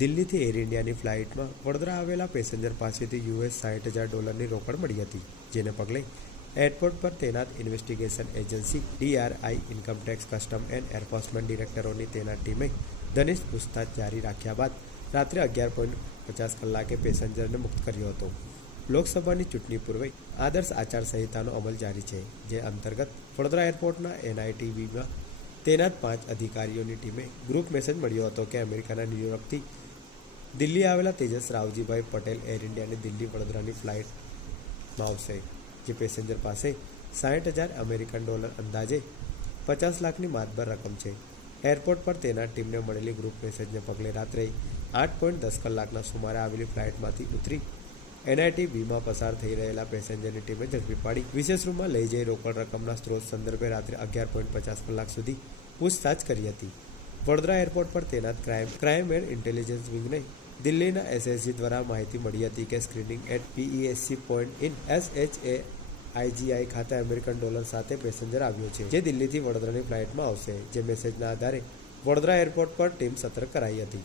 દિલ્હીથી એર ઇન્ડિયાની ફ્લાઇટમાં વડોદરા આવેલા પેસેન્જર પાસેથી યુએસ સાઠ હજાર ડોલરની રોકડ મળી હતી, જેને પગલે એરપોર્ટ પર તૈનાત investigation agency D R I income tax custom and enforcement ડિરેક્ટરોની તેના ટીમે ધનિષ્ઠ પૂછતાછ જારી રાખ્યા બાદ રાત્રે અગિયાર પોઈન્ટ પચાસ કલાકે પેસેન્જરને મુક્ત કર્યો હતો. લોકસભાની ચૂંટણી પૂર્વે આદર્શ આચારસંહિતાનો અમલ જારી છે, જે અંતર્ગત વડોદરા એરપોર્ટના એનઆઈટીવીમાં તૈનાત પાંચ અધિકારીઓની ટીમે ગ્રુપ મેસેજ મળ્યો હતો કે અમેરિકાના ન્યૂયોર્કથી દિલ્હી આવેલા તેજસ રાવજીભાઈ પટેલ એર ઇન્ડિયાની દિલ્હી વડોદરાની ફ્લાઇટમાં આવશે, જે પેસેન્જર પાસે સાઠ હજાર અમેરિકન ડોલર અંદાજે પચાસ લાખની માતબર રકમ છે. એરપોર્ટ પર તેના ટીમને મળેલી ગ્રુપ મેસેજને પગલે રાત્રે આઠ પોઈન્ટ દસ કલાકના સુમારે આવેલી ફ્લાઇટમાંથી ઉતરી એનઆઈટી બીમાં પસાર થઈ રહેલા પેસેન્જરની ટીમે ઝડપી પાડી. વિશેષ રૂમમાં લઈ જઈ રોકડ રકમના સ્ત્રોત સંદર્ભે રાત્રે અગિયાર પોઈન્ટ પચાસ કલાક સુધી પૂછતાછ કરી હતી. વડોદરા એરપોર્ટ પર તૈનાત ક્રાઇમ ક્રાઇમ એન્ડ ઇન્ટેલિજન્સ વિંગને દિલ્હીના એસએસજી દ્વારા માહિતી મળી હતી કે screening at PESC point in SHA IGI ખાતે અમેરિકન ડોલર સાથે પેસેન્જર આવ્યો છે, જે દિલ્હીથી વડોદરાની ફ્લાઇટમાં આવશે, જે મેસેજના આધારે વડોદરા એરપોર્ટ પર ટીમ સતર્ક કરાઈ હતી.